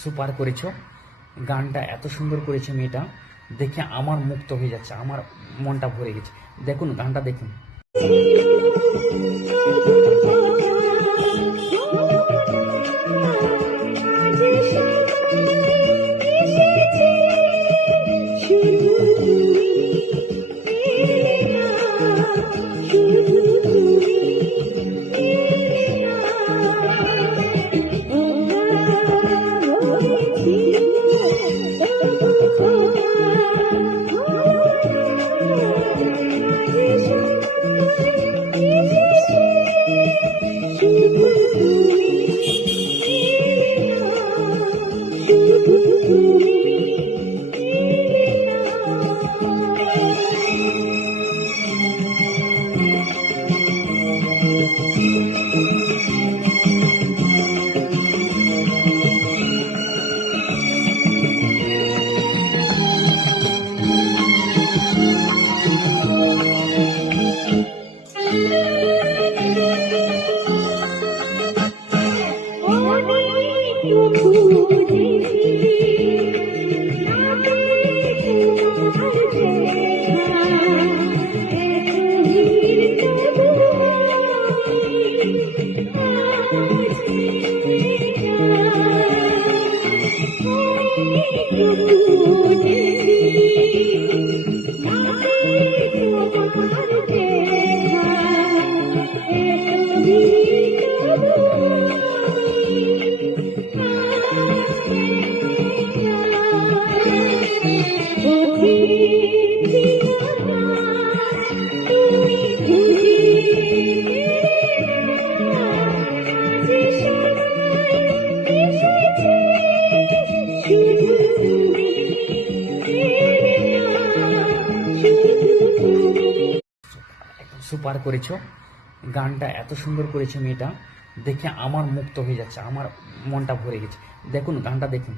Super করেছো, গানটা এত সুন্দর করেছে মেয়েটা, দেখে আমার মুক্ত হয়ে যাচ্ছে, আমার মনটা ভরে গেছে। দেখুন গানটা দেখুন। সুপার করেছো, গানটা এত সুন্দর করেছে মেয়েটা, দেখে আমার মুক্ত হয়ে যাচ্ছে, আমার মনটা ভরে গেছে। দেখুন গানটা দেখুন।